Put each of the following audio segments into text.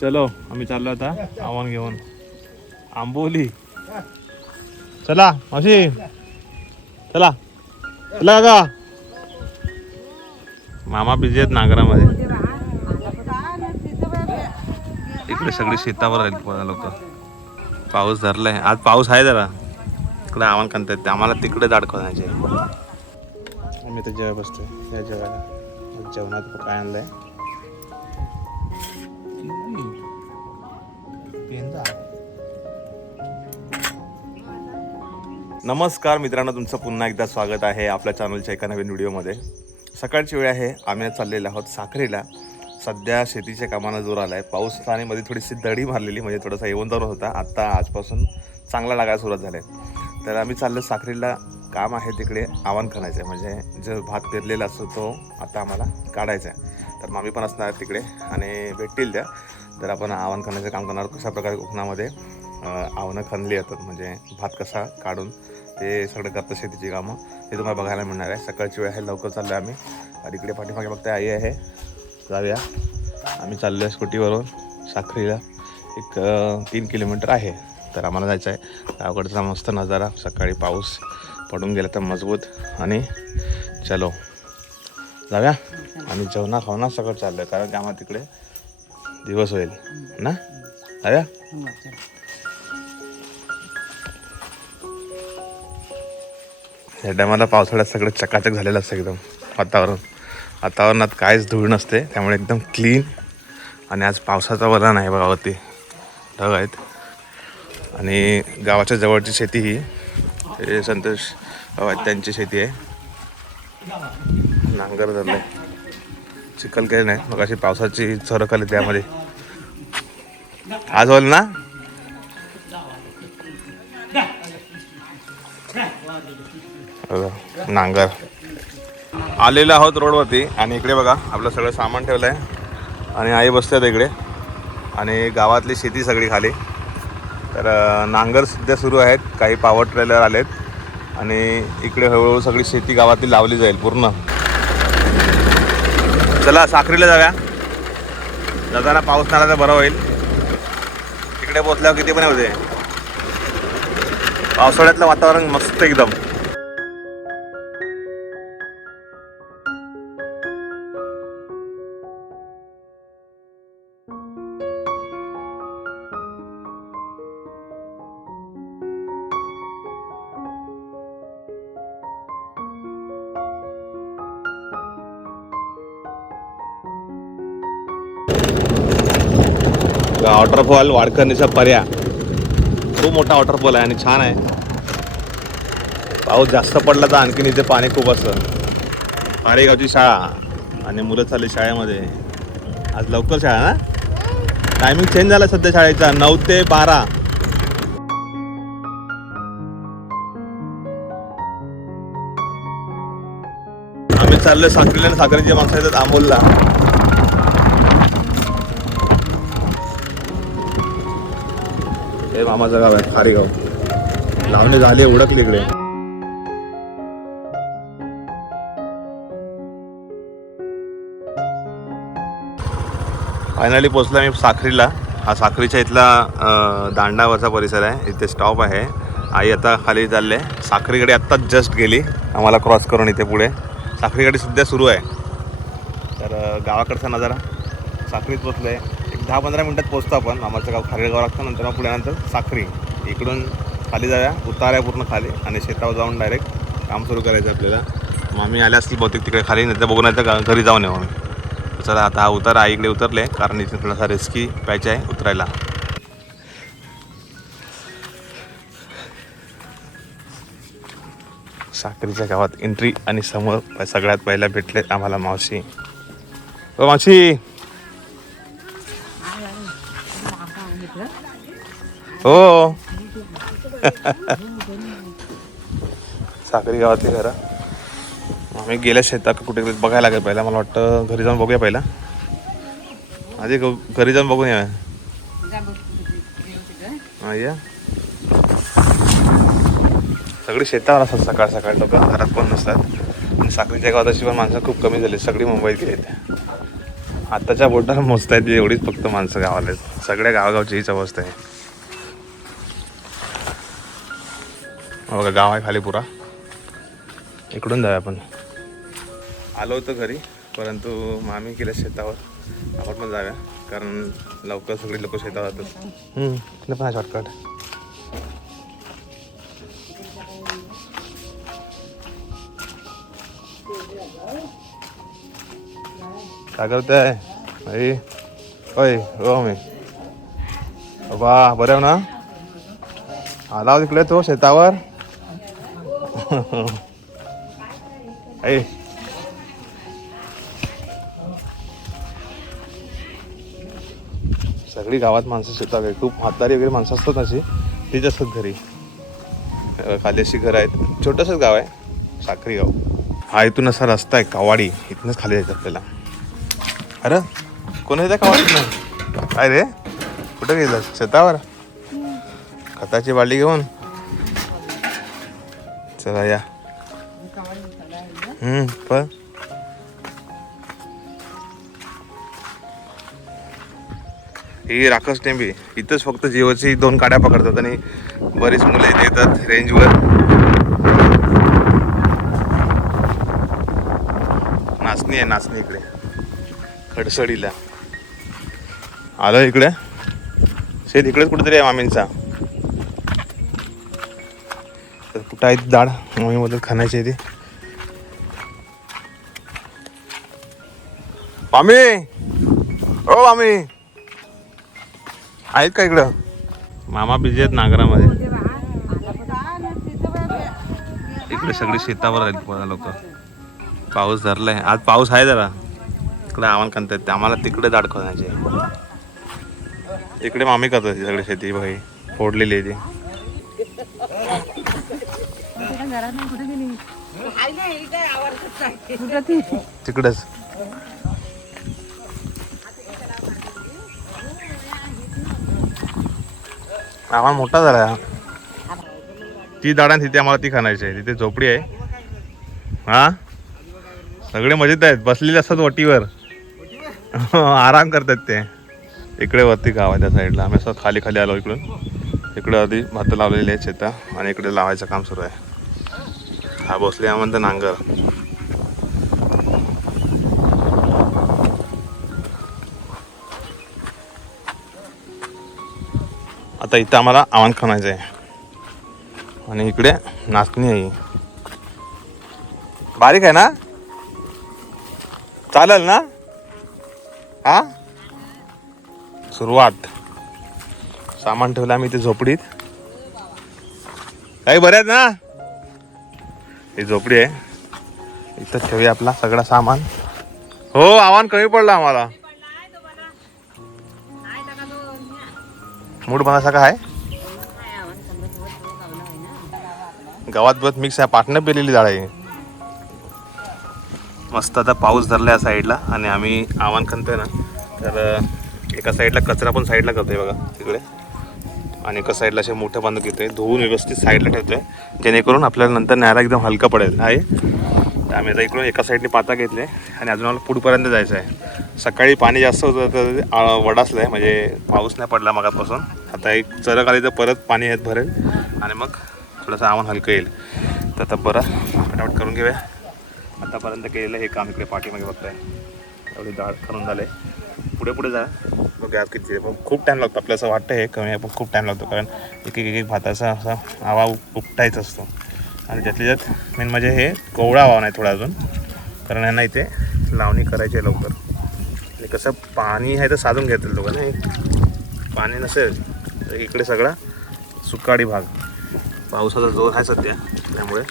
चलो आम्ही चाललो आता आव्हान घेऊन. आंबोली. चला मावशी. चला. चला का मामा बिझी आहेत नागरामध्ये. इकडे सगळी शेतावर राहील लोक. पाऊस धरलाय. आज पाऊस आहे जरा. इकडे आव्हान येते आम्हाला तिकडे दाडखवायचे आम्ही तर जेव्हा बसतोय. या जेवायला. जेवणात काय आणलंय? नमस्कार मित्रांनो तुमचं पुन्हा एकदा स्वागत आहे आपल्या चॅनलच्या एका नवीन व्हिडिओमध्ये सकाळची वेळ आहे आम्ही चाललेलो आहोत साखरेला. सध्या शेतीच्या कामाला जोर आला आहे पाऊसमध्ये थोडीशी दडी मारलेली म्हणजे थोडासा येऊन जाऊन होता. आत्ता आजपासून चांगला लागायला सुरुवात झाली आहे. तर आम्ही चाललो साखरेला काम आहे तिकडे आवाहन करायचं आहे. म्हणजे जो भात पेरलेला असतो तो आता आम्हाला काढायचा आहे. तर मामी पण असणार तिकडे आणि भेटतील त्या. तर आपण आवाहन करण्याचं काम करणार कशा प्रकारे कोकणामध्ये आव्हानं खणली जातात म्हणजे भात कसा काढून ते सगळं करतं शेतीची कामं. ते तुम्हाला बघायला मिळणार आहे. सकाळची वेळ आहे लवकर चाललो आम्ही. आणि इकडे पाठीमागे बघता आई आहे. जाऊया. आम्ही चाललो आहे स्कूटीवरून साखरीला. एक तीन किलोमीटर आहे. तर आम्हाला जायचं आहे. गावाकडचा मस्त नजारा. सकाळी पाऊस पडून गेला तर मजबूत. आणि चलो. जाऊया. आणि जेवणा खावणा सगळं चाललं आहे कारण की आम्हाला तिकडे दिवस होईल. ना? जाऊया? हो, या टायमाला पावसाळ्यात सगळं चकाचक झालेलं असतं एकदम वातावरण. वातावरणात काहीच धूळ नसते त्यामुळे एकदम क्लीन आणि आज पावसाचं वरण आहे बघावरती ढग आहेत. आणि गावाच्या जवळची शेती ही. हे संतोष त्यांची शेती आहे. नांगर धरलंय. चिखल काही नाही मग अशी पावसाची चरक आली त्यामध्ये. आज होईल ना? नांगर. आलेलो आहोत रोडवरती आणि इकडे बघा आपलं सगळं सामान ठेवलं आहे आणि आई बसतात इकडे. आणि गावातली शेती सगळी खाली. तर नांगर सध्या सुरू आहेत. काही पॉवर ट्रेलर आलेत. आणि इकडे हळूहळू सगळी शेती गावातली लावली जाईल पूर्ण. चला साखरीला जाऊया. जाताना पाऊस नाला आला तर बरं होईल. तिकडे पोचल्यावर किती पण होते पावसाळ्यातलं वातावरण मस्त एकदम. वॉटरफॉल वाडकर्णीचा पर्या खूप मोठा वॉटरफॉल आहे आणि छान आहे. पाऊस जास्त पडला तर आणखीन इथे पाणी खूप असतं. पारेगावची शाळा आणि मुलं चालली शाळेमध्ये. आज लवकर शाळा ना? टायमिंग चेंज झाला सध्या शाळेचा. नऊ ते बारा. आम्ही चाललोय साखरीला आणि साखरेची माणसं येतात आंबोलला मामाचं गाव आहे खारेगाव. लावणी झाली उडकली इकडे. फायनली पोचला मी साखरीला. हा साखरीच्या इथला दांडावरचा परिसर आहे. इथे स्टॉप आहे. आई आता खाली चालले. साखरीकडे आत्ताच जस्ट गेली. आम्हाला क्रॉस करून इथे पुढे. साखरीकडे सध्या सुरू आहे. तर गावाकडचा नजारा. साखरीत पोचलो आहे दहा पंधरा मिनटात पोचतो आपण. आमचं गाव खारेगाव लागतं नंतर मग पुढे साखरी. इकडून खाली जाऊया उतार आहे पूर्ण खाली आणि शेतावर जाऊन डायरेक्ट काम सुरू करायचं आपल्याला. मामी आल्या असतील बहुतेक तिकडे खाली नाही तर बघून तर घरी जाऊन येऊ आम्ही. चला आता हा उतार आईकडे उतरले. कारण इथे थोडासा रिस्की पाहिजे आहे उतरायला. साखरीच्या गावात एंट्री आणि समोर सगळ्यात पहिला भेटले आम्हाला मावशी. ओ मावशी! हो. साखरी गावातली घरं आम्ही गेल्या शेतात कुठे बघायला लागेल पहिला. मला वाटतं घरी जाऊन बघूया पहिला. आधी घरी जाऊन बघून या. हा, या. सगळी शेतावर असतात सकाळ सकाळ. लोक घरात पण नसतात. आणि साखरीच्या गावात अशी पण माणसं खूप कमी झाली. सगळी मुंबईत गेली आताच्या बोटाला मोजता येते एवढीच फक्त माणसं गावाला आहेत. सगळ्या गावागावची हीच अवस्था आहे. बघा गाव आहे खाली पुरा इकडून जाऊया आपण. आलो होतो घरी परंतु मामी गेल्या शेतावर. आपण पण जाऊया कारण लवकर सगळी लोक शेतावर जातात. पण आहे शॉर्टकट काय करताय? आई. होय हो मी बाबा बरं ना? आला तिकडे तो शेतावर? आई सगळी गावात माणसं शेतात आहे खूप म्हातारी वगैरे माणसं असतात अशी. तीच असतात घरी. खाली अशी घरं आहेत. छोटंसंच गाव आहे. साखरी गाव. हा इथून असा रस्ता आहे कावाडी. इथूनच खाली जायचं आपल्याला. अरे कोण येतं कवाडीतनं? काय रे? कुठं गेलं शेतावर? खताची बाल्टी घेऊन? चला या. हम्म पण. ही राखस टेंबी इथंच फक्त जिओची दोन काड्या पकडतात आणि बरीच मुलं इथे येतात रेंजवर नाचणी आहे नाचणी इकडे. खडसडीला. आलो इकडे? शेत इकडेच कुठेतरी आहे मामींचा. तर कुठं आहे ती डाळ मम्मी मदत खाण्याची आहे ती. मामी! ओ मामी! आहेत का इकडं? मामा बिझी आहेत नागरामध्ये. इकडे सगळी शेतावर आहेत लोक. पाऊस धरलाय. आज पाऊस आहे जरा. इकडे आव्हान करतात आम्हाला तिकडे दाडखवण्याचे इकडे मामी करतात ती सगळी शेती बघी फोडलेली आहे ती. तिकडेच. आव्हान मोठा झाला. ती दाडा तिथे आम्हाला ती खाण्याची आहे. तिथे झोपडी आहे. हा? सगळे मजेत आहेत. बसलेले असतात वटीवर. आराम करतात ते. इकडे वरती गाव आहे त्या साईडला आम्ही असं खाली खाली आलो इकडून. इकडे आधी भात लावलेले आहेत शेता आणि इकडे लावायचं काम सुरू आहे. हा बसले हा म्हणतं नांगर. आता इथं आम्हाला आव्हान खणायचं आहे. आणि इकडे नाचणी आहे. बारीक आहे ना? चालेल ना? हा? सुरुवात. सामान ठेवलं आम्ही इथे झोपडीत. काही बरं आहेत ना? ही झोपडी आहे. इथं ठेवूया आपला सगळं सामान. हो आव्हान कमी पडलं आम्हाला. मूड बनासारखा आहे? गावात बस मिक्स आहे. पाटणं पेलेली जाळ आहे. मस्त आता पाऊस धरला या साईडला आणि आम्ही आव्हान खणतोय ना. तर एका साईडला कचरा पण साईडला करतोय बघा तिकडे. आणि एका साईडला असे मोठे बांधून घेतोय. धुवून व्यवस्थित साईडला ठेवतोय. जेणेकरून आपल्याला नंतर न्यायला एकदम हलका पडेल. आहे. आम्ही आता इकडून एका साईडने पाता घेतले आणि अजून मला पुढपर्यंत जायचं आहे. सकाळी पाणी जास्त होतं तर वडासलं आहे म्हणजे पाऊस नाही पडला मगापासून आता एक चरक आली तर परत पाणी येत भरेल. आणि मग थोडंसं आव्हान हलकं येईल. तर आता बरं फटाफट करून घेऊया. आतापर्यंत केलेलं हे काम इकडे पाठीमागे बघताय. एवढी डाळ करून झाले पुढे पुढे जा. बघा आज किती? पण खूप टाईम लागतो. आपल्याला असं वाटतं हे कमी आहे पण खूप टाईम लागतो. कारण एक एक एक भाताचा असा आवा उपटायचा असतो. आणि त्यातल्या त्यात मेन म्हणजे हे कोवळा आवा नाही थोडा अजून. कारण यांना इथे लावणी करायची आहे लवकर. आणि कसं पाणी आहे तर साधून घेतील लोक नाही पाणी नसेल तर इकडे सगळा सुकाडी भाग. पावसाचा जोर आहे सध्या. त्यामुळे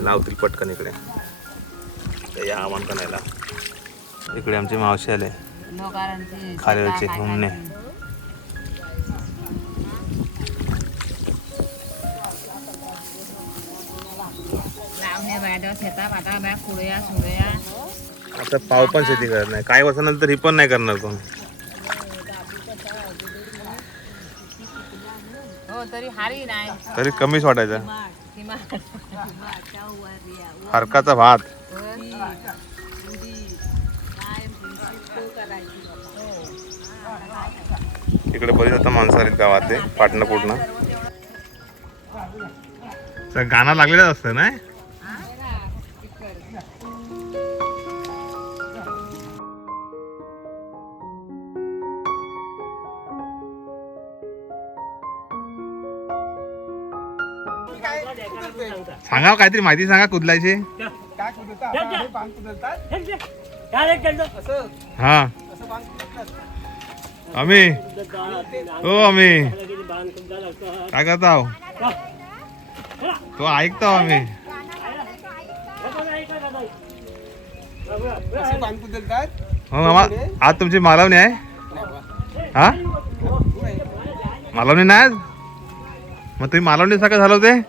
लावतील पटकन इकडे. या आव्हान करायला इकडे आमचे मावशी आले. बाया शेतात आता बाया कुडया सुडया आता पाव पण शेती करत नाही. काही वर्षानंतर ही पण नाही करणार कोण. हो तरी हारी नाही. तरी कमीच वाटायचं. हरकाचा भात. इकडे बरीच आता माणसं आलीत गावातले पाटणं पूर्ण गाणं लागलेलं असतं ना सांगा हो काहीतरी माहिती सांगा कुदलायची. हे आम्ही. हो आम्ही. काय करता हो? तो ऐकतो आम्ही. हो, आज तुमची मालवणी आहे? हा? मालवणी नाही आज? मग तुम्ही मालवणी सकाळ झालं होते?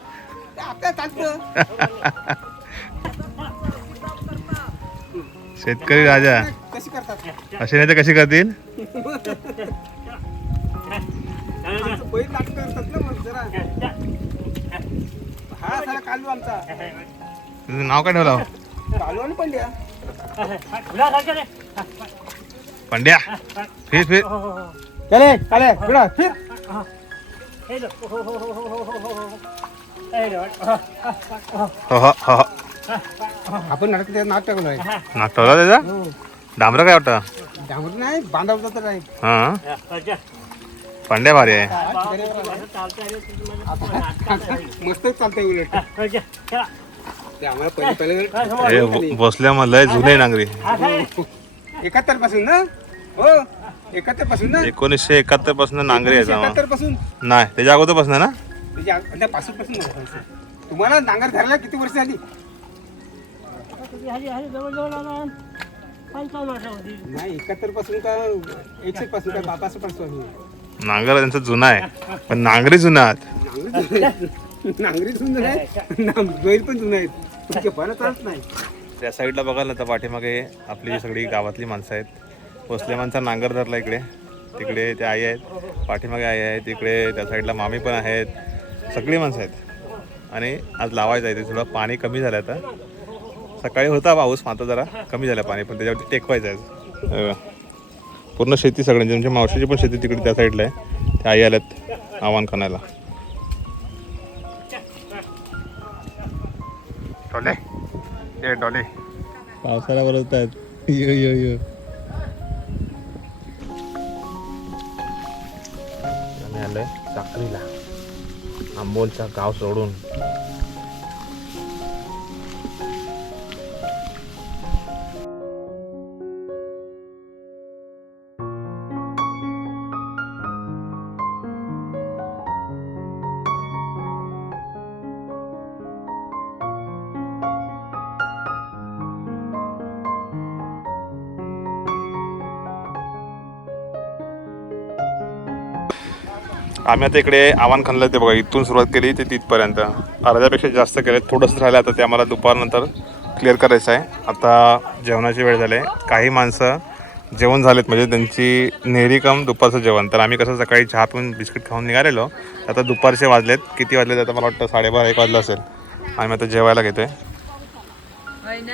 शेतकरी राजा. कशी करतात असे नाही तर कशी करतील? आमचं बैल नाटक करतात ना मग जरा. हा सारा कालू आमचा. तुझं नाव काय ठेवलं? कालू आणि पंड्या. पंड्या. फिर फिर. चले काले फिरा फिर. हो हो हो हो. आपण नाटक त्याचं नाव टाकलं आहे नाक ठेवला त्याचा डांबरं काय वाटतं डांगर नाही बांधावलं तर नाही हा पंड्या भारी आहे मस्त चालतंय उलट ते आम्हाला पहिले पहिले हे ब- भोसल्या मग लय जुने नांगरी एकाहत्तरपासून ना हो एकाहत्तरपासून ना एकोणीसशे एकाहत्तरपासून नांगरी आहे. एकाहत्तरपासून नाही त्याच्या अगोदरपासून ना त्याच्या पासून पासून तुम्हाला नांगर धरायला किती वर्ष झाली नाही एकाहत्तरपासून का एकशे पासून का बापासष्टपासून नांगर त्यांचा जुना आहे पण नांगरी जुना आहेत. नांगरी सुंदर आहे. ना- बैल पण जुना आहेत. नाही. त्या साईडला बघाल ना तर पाठीमागे आपली जी सगळी गावातली माणसं आहेत. भोसलेमांचा नांगर धरला इकडे. तिकडे त्या आई आहेत. पाठीमागे आई आहेत. तिकडे त्या साईडला मामी पण आहेत. सगळी माणसं आहेत. आणि आज लावायचं आहे ते थोडं पाणी कमी झालं आता. सकाळी होता पाऊस आता जरा कमी झालं पाणी पण त्याच्यावरती टेकवायचं आहे. पूर्ण शेती सगळ्यांची म्हणजे मावशीची पण शेती तिकडे त्या साईडला आहे. त्या आई आल्यात आव्हान खाण्याला डॉले. ए डॉले. पावसाला बरत आहेत यो यो यो. आम्ही आलोय साखरीला आंबोलचा गाव सोडून. आम्ही आता इकडे आव्हान खानला ते बघा इथून सुरुवात केली ते तिथपर्यंत. अर्ध्यापेक्षा जास्त केले थोडंसं राहिलं आता ते आम्हाला दुपारनंतर क्लिअर करायचं आहे. आता जेवणाची वेळ झाली. आहे काही माणसं जेवण झालेत म्हणजे त्यांची नेहरी कम दुपारचं जेवण. तर आम्ही कसं सकाळी चहा पिऊन बिस्किट खाऊन निघालेलो. आता दुपारचे वाजलेत. किती वाजलेत आता मला वाटतं साडेबारा एक वाजलं असेल. आम्ही आता जेवायला घेतोय.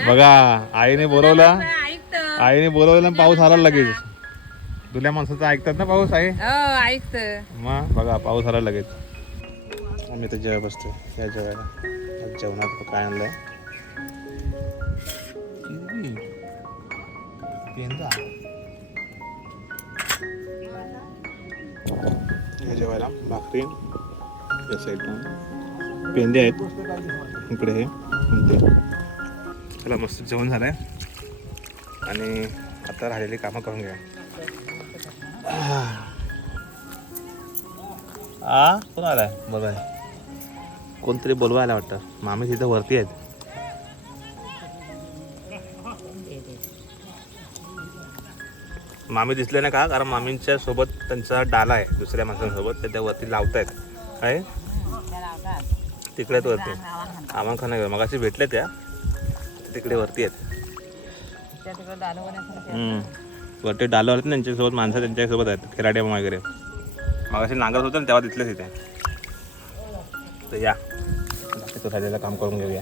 बघा आईने बोलवलं. आईने बोलवलं पाऊस आला लगेच. तुला माणसाचं ऐकतात ना पाऊस आई? हो ऐकत. मग बघा पाऊस आला लगेच. आम्ही तर जेवाय बसतो या जेवायला. जेवणात काय. या जेवायला. भाकरी. या साईडला. पेंदे आहेत. इकडे हे. चला मस्त जेवण झालंय. आणि आता राहिलेली कामं करून घ्या. आ कोण आलाय? बघा कोणतरी बोलवायला वाटतं. मामी तिथं वरती आहेत. मामी दिसले ना का? कारण मामींच्या सोबत त्यांचा डाला आहे. दुसऱ्या माणसांसोबत. ते त्या वरती लावतायत. काय? तिकडे आहेत वरती. आव्हान खाना मग अशी भेटले त्या. तिकडे वरती आहेत. वरती डालो आहेत ना त्यांच्यासोबत माणसं त्यांच्यासोबत आहेत खेराडे वगैरे. मग असे नांगरत होतं ना तेव्हा तिथलेच इथे. तर या. तो राहिलेलं काम करून घेऊया.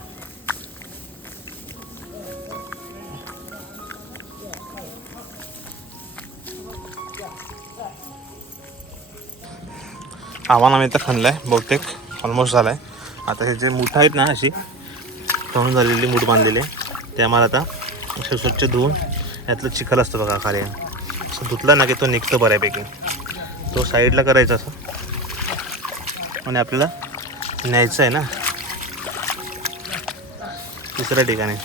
आव्हान आम्ही तर खणलं आहे बहुतेक. ऑलमोस्ट झालं आहे आता हे जे मूठ आहेत ना अशी तळून झालेली मूठ बांधलेली आहे. ते आम्हाला आता असे स्वच्छ धुवून यातलं चिखल असतं बघा खाली. असं धुतला ना की तो निघतो बऱ्यापैकी. तो साईडला करायचा असं. आणि आपल्याला न्यायचं आहे ना. तिसऱ्या ठिकाणी.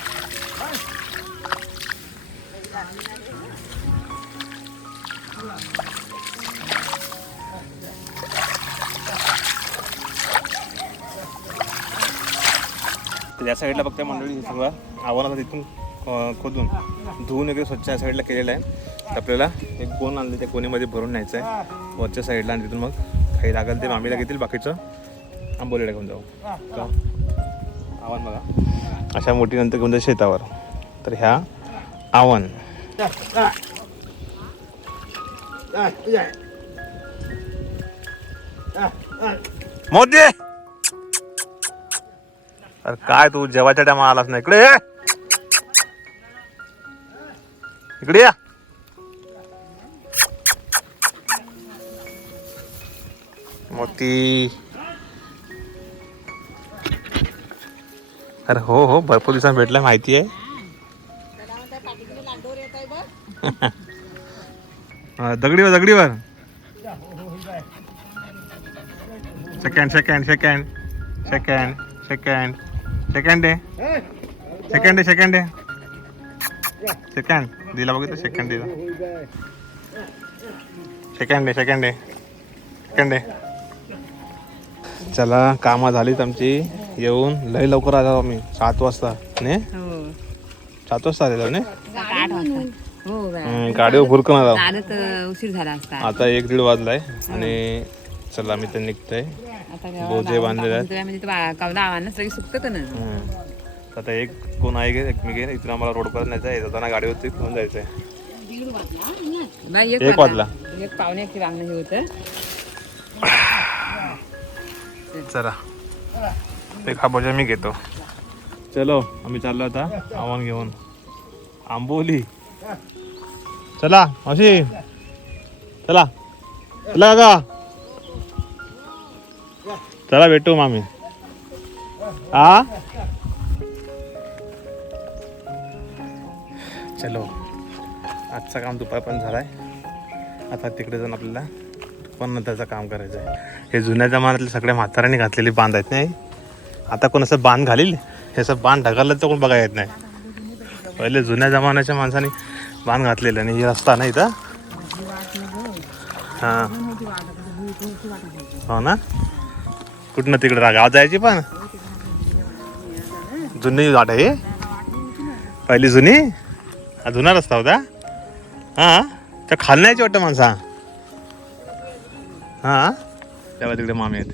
तर या साईडला बघते मंडळी सगळं. आव्हानाचा तिथून. खोदून धुवून वगैरे स्वच्छ या साईडला केलेलं आहे. आपल्याला एक कोण आणलं त्या कोणीमध्ये भरून न्यायचं आहे वरच्या साईडला आणि तिथून मग काही लागेल ते मामीला घेतील बाकीचं आंबोलीला घेऊन जाऊ. तर आव्हान बघा. अशा मोठी नंतर घेऊन जाऊ शेतावर. तर ह्या आव्हान. मोदी अरे काय तू जेवायच्या टायमा आलास ना इकडे? इकडे या. मोती. अरे हो हो भरपूर दिवसांनी भेटलाय माहिती आहे. दगडीवर दगडीवर. Second second second second second second day second day second day second दिला बघितलं सेकंड दिला second day second day second day चला कामं झालीत आमची. येऊन लय लवकर आलो आम्ही. सात वाजता ने? हो. सात वाजता आलेलो ने? हो गाडीवर भुरकून तर उशीर झाला आता एक दीड वाजलाय आणि चला मी तर निघतोय. बोजे बांधलेले ते का. आता एक कोण आहे गे एक मी घे इथून आम्हाला रोड पर्यंत न्यायचं आहे. जाताना गाडीवरती घेऊन जायचंय. बा, एक वाजला. एक एक वागणं हे होतं. चला. एक हा भोजन मी घेतो. चलो आम्ही चाललो आता. आव्हान घेऊन. आंबोली. चला मावशी. चला. चला का चला भेटू मामी हा चलो आजचं काम दुपार पण झालं आहे आता तिकडे जाऊन आपल्याला पण त्याचं काम करायचं आहे हे जुन्या जमान्यातले सगळ्या म्हाताऱ्यांनी घातलेली बांध आहेत नाही? आता कोण असं बांध घालील? हे असं बांध ढगाला तर कोण बघायला येत नाही. पहिले जुन्या जमान्याच्या माणसाने बांध घातलेलं आणि हे रस्ता नाही इथं. हां. हो ना? कुठनं तिकडे रा- गावात जायची पण? जुनी वाट आहे पहिली जुनी? हा जुना रस्ता होता हां त्या खाली नाहीची वाटतं माणसा? हां तेव्हा तिकडे मामी आहेत.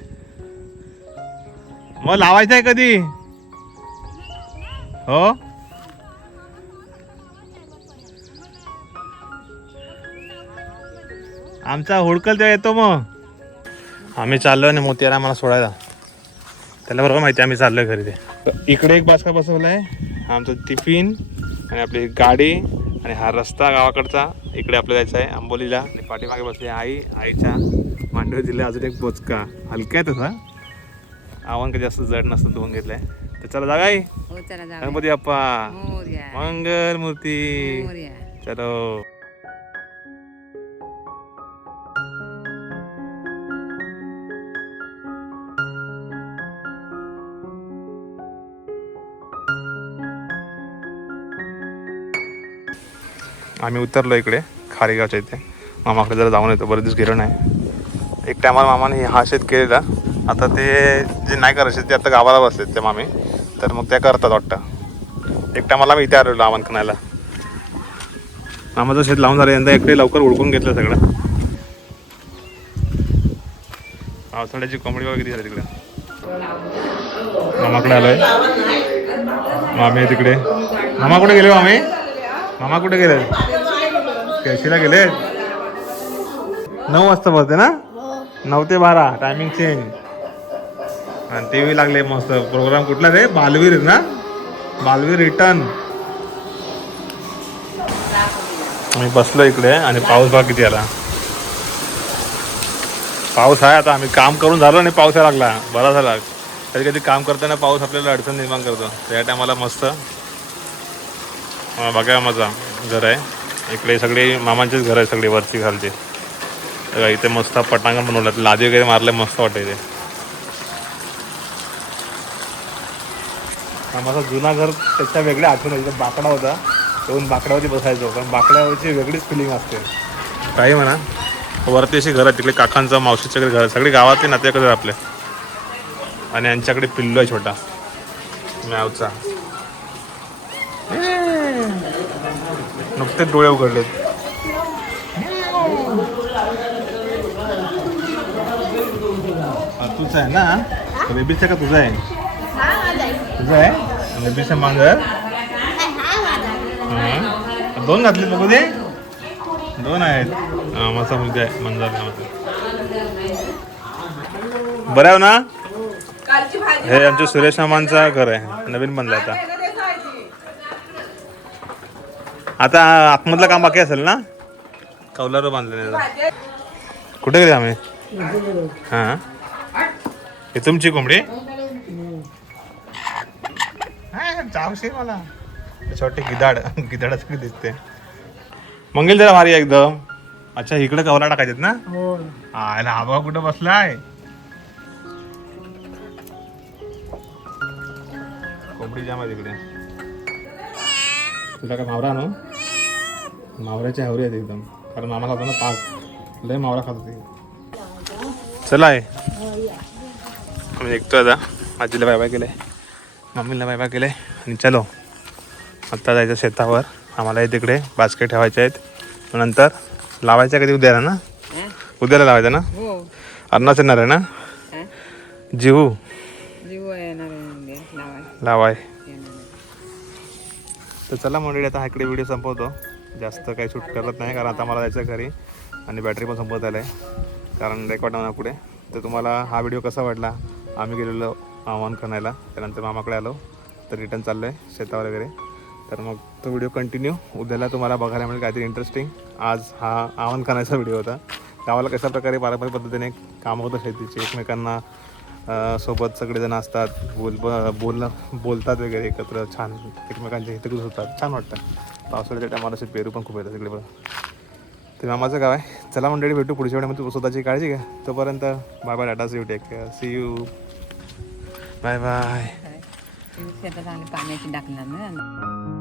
मग लावायचं आहे कधी? हो? आमचा हुडकल तेव्हा येतो मग. आम्ही चाललो आणि मोतियाला आम्हाला सोडायला. त्याला बरोबर माहिती आहे आम्ही चाललोय घरी ते. इकडे एक बास्का बसवलाय. आमचं टिफिन आणि आपली गाडी आणि हा रस्ता गावाकडचा. इकडे आपल्याला जायचं आहे आंबोलीला. आणि पाठीमागे बसली आई. आईच्या मांडवी दिले अजून एक बोचका. हलका आहे तसा. आव्हान कधी जास्त जड नसतं धुवून घेतलंय. तर चला जागा आई. हो गणपती बाप्पा. मोरया. मंगल मूर्ती. चलो. आम्ही उतरलो इकडे खारेगावच्या इथे. मामाकडे जरा जाऊन येतो बरेच दिवस गेलो नाही. एक टायमाला मामाने हा शेत केलेला. आता ते जे नाही करायचे ते आता गावाला बसलेत ते मामी. तर मग त्या करतात वाटतं. एक टायमाला मी इथे आलेलो आव्हान खाण्याला मामाचं शेत लावून झालं यंदा इकडे लवकर ओळखून घेतलं सगळं. पावसाळ्याची कोंबडी वगैरे झाली तिकडे? मामाकडे आलोय. मामी आहे तिकडे. मामा कुठे गेले हो मामी? मामा कुठे गेले? केशीला गेले? नऊ वाजता भरते ना? नऊ ते बारा टायमिंग चेंज आणि टी व्ही लागले मस्त. प्रोग्राम कुठला रे? बालवीर ना? बालवीर रिटर्न मी बसलो इकडे आणि पाऊस बघा किती आला. पाऊस आहे आता. आम्ही काम करून झालो आणि पाऊस यायला लागला. बरा झाला. कधी कधी काम करताना पाऊस आपल्याला अडचण निर्माण करतो. त्या टायमाला मस्त. हा, बघा माझा घर आहे. इकडे सगळे मामांचेच घर आहे सगळे वरती खालचे. बघा, इथे मस्त पटांगण बनवलं लादी वगैरे मारले मस्त वाटतं इथे. माझा जुना घर त्याच्या वेगळ्या आठवण आहे. बाकडा होता. दोन बाकड्यावरती बसायचो पण बाकड्यावरची वेगळीच फिलिंग असते. काही म्हणा वरती अशी घर आहे तिकडे काकांचं मावशीच्या घर आहे सगळे गावातले नातेवाईक आपले. आणि यांच्याकडे पिल्लू आहे छोटा. मॅवचा नुकतेच डोळे उघडलेत. हा, तुझं आहे ना? बेबीचा का तुझा आहे? तुझं आहे? बेबीचं मांजर हा. दोन घातले बघू दे दोन आहेत. हा माझा मुलगा आहे मंजर नावाचा. बरं आहे ना? हे आमच्या सुरेश मामांचं घर आहे नवीन बनलं आता. आता आतमधलं काम बाकी असेल ना? कौलारो बांधलं नाही कुठे गेले आम्ही? हां. हे तुमची कोंबडी? हां, चावशे मला. छोटे गिदाड गिदाडासारखी दिसते मंगेल जरा भारी एकदम. अच्छा इकडे कवला टाकायचेत ना? हा याला आबा कुठं बसलाय? कोंबडी जाम तिकडे तुला काय मावरा आणू? मावऱ्याची हावरी आहेत एकदम. कारण मामा खातो ना पाक लय मावरा खातो ते चला आहे. आम्ही निघतो आता. आजीला बाय बाय केलंय. मम्मीला बाय बाय केलंय. आणि चलो आत्ता जायचं शेतावर. आम्हाला हे तिकडे बास्केट ठेवायचे आहेत. नंतर लावायचं कधी? उद्याला ना? उद्याला लावायचं ना? हो. अन्नाच येणार आहे ना? जीव. जीव येणार आहे म्हणजे लावाय. तर चला मंडळी आता हा इकडे व्हिडिओ संपवतो. जास्त काही शूट करत नाही कारण आता मला जायचं आहे घरी आणि बॅटरी पण संपत आलं आहे कारण रेकॉर्ड होणार पुढे. तर तुम्हाला हा व्हिडिओ कसा वाटला? आम्ही गेलेलो आव्हान खणायला त्यानंतर मामाकडे आलो. तर रिटर्न चाललं आहे शेतावर वगैरे. तर मग तो व्हिडिओ कंटिन्यू उद्याला तुम्हाला बघायला मिळेल काहीतरी इंटरेस्टिंग आज हा आव्हान खाण्याचा व्हिडिओ होता. गावाला कशा प्रकारे पारंपरिक पद्धतीने काम होतं शेतीची एकमेकांना सोबत सगळेजण असतात बोल ब- बोल बोलतात वगैरे एकत्र छान एकमेकांच्या हितगुज होतात. छान वाटतं. पावसाळ्याच्या टायमाला असे पेरू पण खूप येतात तिकडे पण ते मामाचं गाव आहे. चला मंडळी भेटू पुढच्या वेळेमध्ये. स्वतःची काळजी घ्या तोपर्यंत bye bye data see you take care see you bye bye शेतात पाण्याची टाकणार ना.